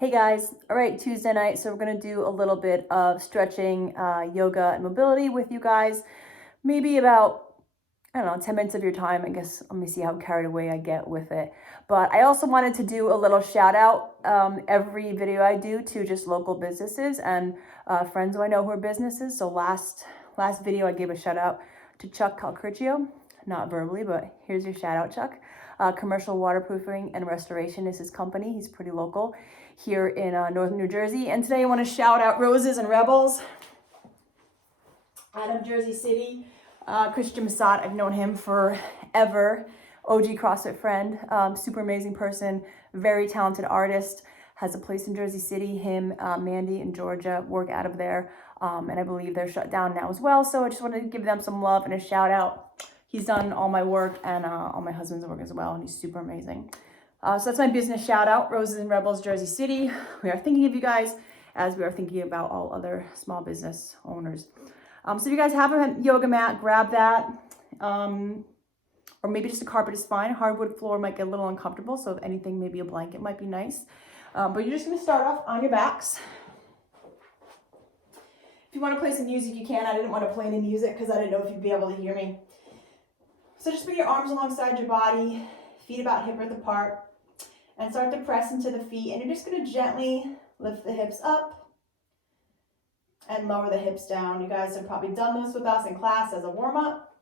Hey guys, all right, Tuesday night, so we're gonna do a little bit of stretching, yoga and mobility with you guys. Maybe about, I don't know, 10 minutes of your time. I guess, let me see how carried away I get with it. But I also wanted to do a little shout out every video I do to just local businesses and friends who I know who are businesses. So last video I gave a shout out to Chuck Calcriccio, not verbally, but here's your shout out, Chuck. Commercial Waterproofing and Restoration is his company. He's pretty local here in northern New Jersey. And today I want to shout out Roses and Rebels out of Jersey City. Christian Massad, I've known him forever. OG CrossFit friend, super amazing person, very talented artist, has a place in Jersey City. Him, Mandy and Georgia work out of there. And I believe they're shut down now as well. So I just wanted to give them some love and a shout out. He's done all my work and all my husband's work as well, and he's super amazing. So that's my business shout out, Roses and Rebels, Jersey City. We are thinking of you guys as we are thinking about all other small business owners. So if you guys have a yoga mat, grab that. Or maybe just a carpet is fine. Hardwood floor might get a little uncomfortable, so if anything, maybe a blanket might be nice. But you're just gonna start off on your backs. If you want to play some music, you can. I didn't want to play any music because I didn't know if you'd be able to hear me. So just bring your arms alongside your body, feet about hip width apart, and start to press into the feet. And you're just going to gently lift the hips up and lower the hips down. You guys have probably done this with us in class as a warm-up.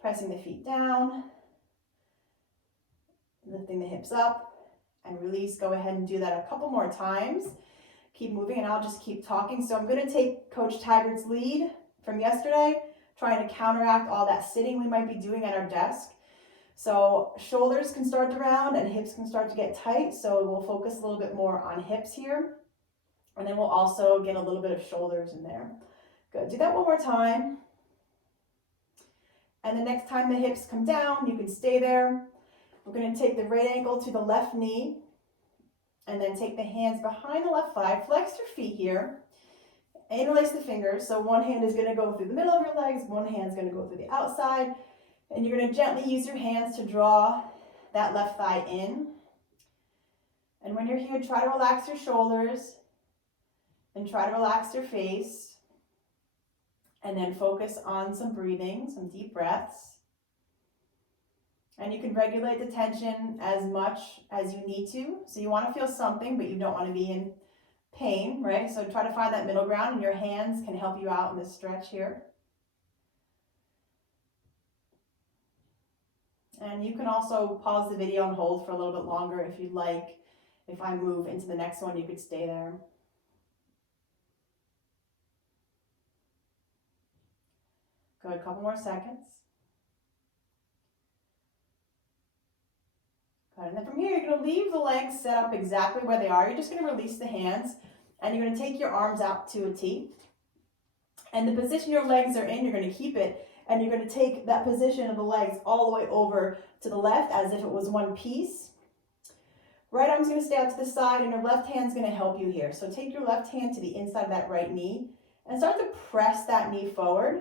Pressing the feet down, lifting the hips up, and release. Go ahead and do that a couple more times. Keep moving, and I'll just keep talking. So I'm going to take Coach Taggart's lead from yesterday, trying to counteract all that sitting we might be doing at our desk. So shoulders can start to round and hips can start to get tight. So we'll focus a little bit more on hips here. And then we'll also get a little bit of shoulders in there. Good, do that one more time. And the next time the hips come down, you can stay there. We're gonna take the right ankle to the left knee and then take the hands behind the left thigh, flex your feet here. Interlace the fingers, so one hand is going to go through the middle of your legs, one hand is going to go through the outside, and you're going to gently use your hands to draw that left thigh in. And when you're here, try to relax your shoulders and try to relax your face, and then focus on some breathing, some deep breaths. And you can regulate the tension as much as you need to. So you want to feel something, but you don't want to be in pain, right? So try to find that middle ground, and your hands can help you out in this stretch here. And you can also pause the video and hold for a little bit longer if you'd like. If I move into the next one, you could stay there. Good, a couple more seconds. Good, and then from here, you're gonna leave the legs set up exactly where they are. You're just gonna release the hands, and you're going to take your arms out to a T. And the position your legs are in, you're going to keep it. And you're going to take that position of the legs all the way over to the left as if it was one piece. Right arm's going to stay out to the side, and your left hand's going to help you here. So take your left hand to the inside of that right knee and start to press that knee forward.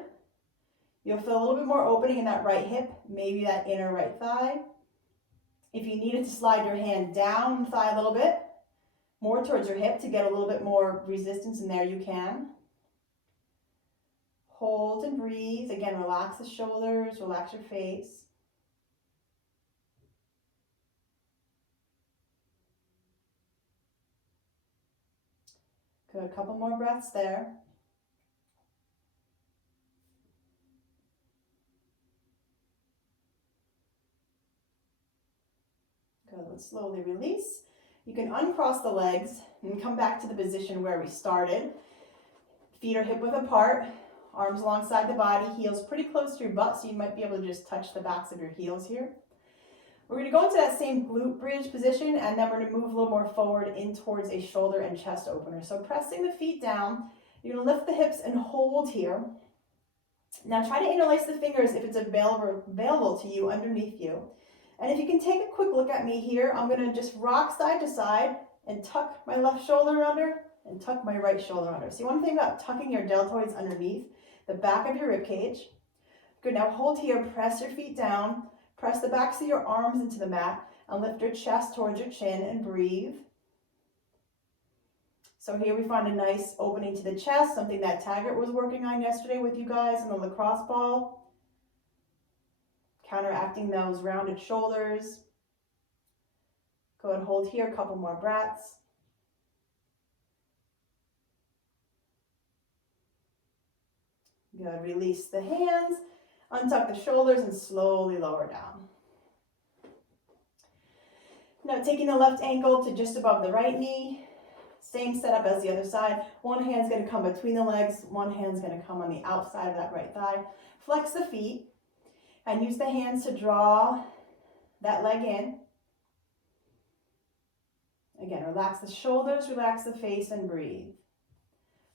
You'll feel a little bit more opening in that right hip, maybe that inner right thigh. If you needed to slide your hand down the thigh a little bit, more towards your hip to get a little bit more resistance in there, you can. Hold and breathe. Again, relax the shoulders, relax your face. Good, a couple more breaths there. Good, let's slowly release. You can uncross the legs and come back to the position where we started. Feet are hip width apart, arms alongside the body, heels pretty close to your butt, so you might be able to just touch the backs of your heels here. We're going to go into that same glute bridge position, and then we're going to move a little more forward in towards a shoulder and chest opener. So pressing the feet down, you're going to lift the hips and hold here. Now try to interlace the fingers if it's available to you underneath you. And if you can take a quick look at me here, I'm going to just rock side to side and tuck my left shoulder under and tuck my right shoulder under. So you want to think about tucking your deltoids underneath the back of your rib cage. Good, now hold here, press your feet down, press the backs of your arms into the mat, and lift your chest towards your chin and breathe. So here we find a nice opening to the chest, something that Taggart was working on yesterday with you guys in the lacrosse ball. Counteracting those rounded shoulders. Go and hold here, a couple more breaths. Good, release the hands, untuck the shoulders and slowly lower down. Now taking the left ankle to just above the right knee. Same setup as the other side. One hand's going to come between the legs. One hand's going to come on the outside of that right thigh. Flex the feet and use the hands to draw that leg in. Again, relax the shoulders, relax the face, and breathe.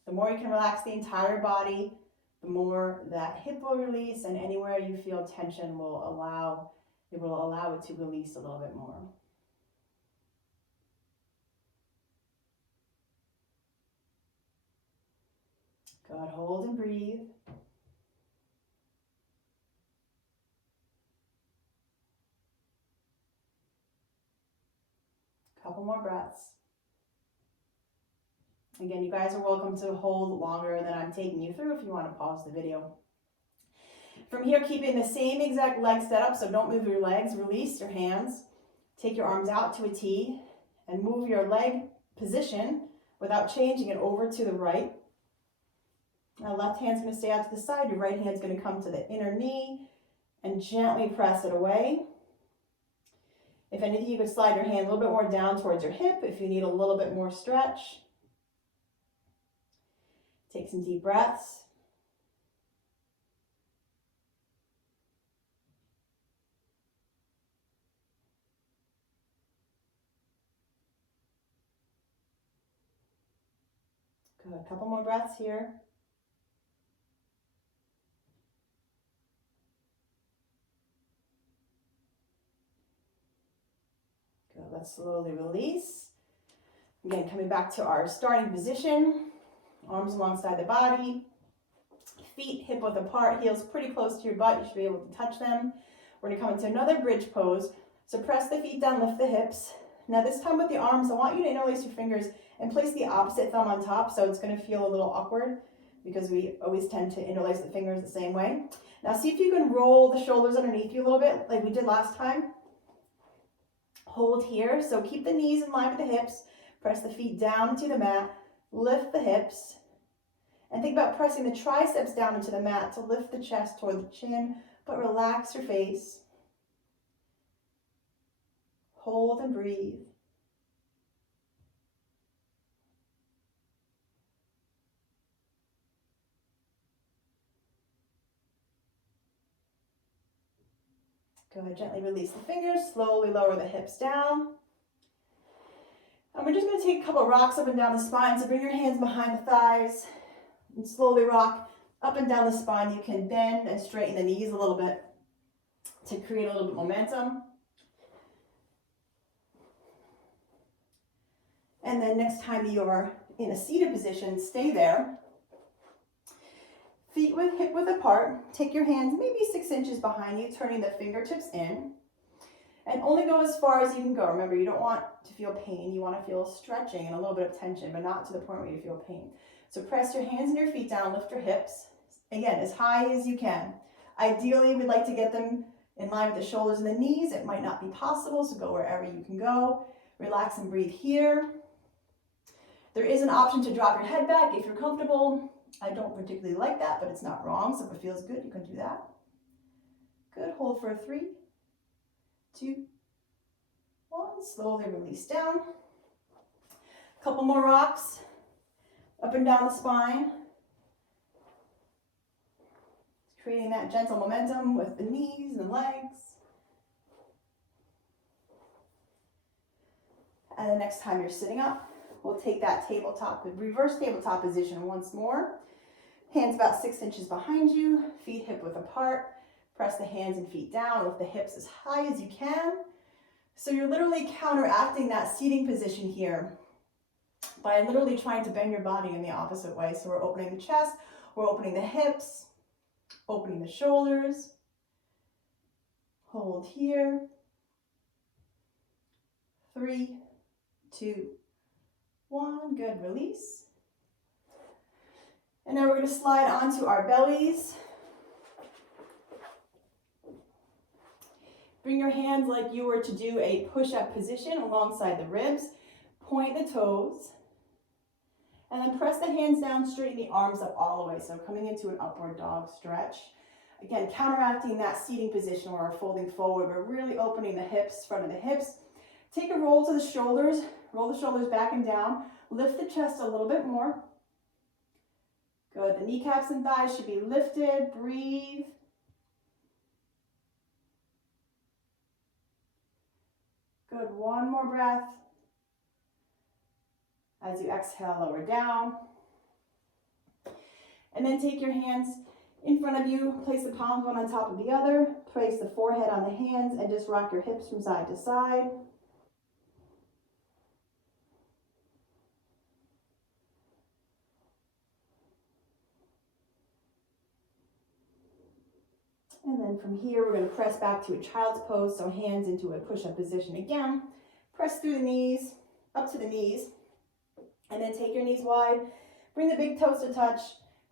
The more you can relax the entire body, the more that hip will release, and anywhere you feel tension will allow it to release a little bit more. Good, hold and breathe. Couple more breaths. Again, you guys are welcome to hold longer than I'm taking you through if you want to pause the video. From here, keeping the same exact leg setup, so don't move your legs, release your hands. Take your arms out to a T and move your leg position without changing it over to the right. Now left hand's going to stay out to the side, your right hand's going to come to the inner knee and gently press it away. If anything, you could slide your hand a little bit more down towards your hip if you need a little bit more stretch. Take some deep breaths. Good, a couple more breaths here. Good, let's slowly release. Again, coming back to our starting position. Arms alongside the body. Feet hip width apart, heels pretty close to your butt. You should be able to touch them. We're going to come into another bridge pose. So press the feet down, lift the hips. Now this time with the arms, I want you to interlace your fingers and place the opposite thumb on top, so it's going to feel a little awkward because we always tend to interlace the fingers the same way. Now see if you can roll the shoulders underneath you a little bit like we did last time. Hold here, so keep the knees in line with the hips. Press the feet down into the mat, lift the hips, and think about pressing the triceps down into the mat to lift the chest toward the chin, but relax your face. Hold and breathe. Good, gently release the fingers, slowly lower the hips down. And we're just going to take a couple of rocks up and down the spine, so bring your hands behind the thighs and slowly rock up and down the spine. You can bend and straighten the knees a little bit to create a little bit of momentum. And then next time you're in a seated position, stay there. Feet hip width apart. Take your hands maybe 6 inches behind you, turning the fingertips in. And only go as far as you can go. Remember, you don't want to feel pain. You want to feel stretching and a little bit of tension, but not to the point where you feel pain. So press your hands and your feet down, lift your hips. Again, as high as you can. Ideally, we'd like to get them in line with the shoulders and the knees. It might not be possible, so go wherever you can go. Relax and breathe here. There is an option to drop your head back if you're comfortable. I don't particularly like that, but it's not wrong, so if it feels good, you can do that. Good, hold for 3, 2, 1, slowly release down. A couple more rocks, up and down the spine. Creating that gentle momentum with the knees and the legs. And the next time you're sitting up, we'll take that tabletop, reverse tabletop position once more. Hands about 6 inches behind you, feet hip width apart. Press the hands and feet down, lift the hips as high as you can. So you're literally counteracting that seating position here by literally trying to bend your body in the opposite way. So we're opening the chest, we're opening the hips, opening the shoulders. Hold here. 3, 2, 1, good, release. And now we're going to slide onto our bellies. Bring your hands like you were to do a push-up position alongside the ribs. Point the toes. And then press the hands down, straighten the arms up all the way. So coming into an upward dog stretch. Again, counteracting that seating position where we're folding forward. We're really opening the hips, front of the hips. Take a roll to the shoulders. Roll the shoulders back and down. Lift the chest a little bit more. Good. The kneecaps and thighs should be lifted. Breathe. Good. One more breath. As you exhale, lower down. And then take your hands in front of you. Place the palms one on top of the other. Place the forehead on the hands and just rock your hips from side to side. And then from here, we're going to press back to a child's pose. So hands into a push-up position again. Press through the knees, up to the knees. And then take your knees wide. Bring the big toes to touch.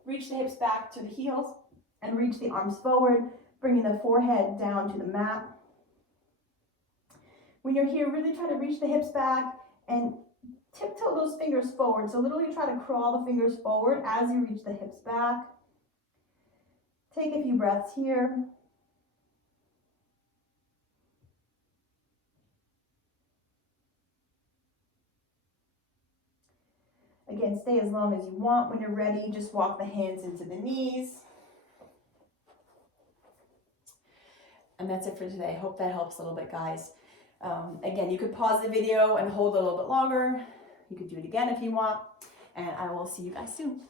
Reach the hips back to the heels. And reach the arms forward. Bringing the forehead down to the mat. When you're here, really try to reach the hips back and tiptoe those fingers forward. So literally try to crawl the fingers forward as you reach the hips back. Take a few breaths here. Again, stay as long as you want. When you're ready, just walk the hands into the knees. And that's it for today. Hope that helps a little bit, guys. Again, you could pause the video and hold a little bit longer. You could do it again if you want. And I will see you guys soon.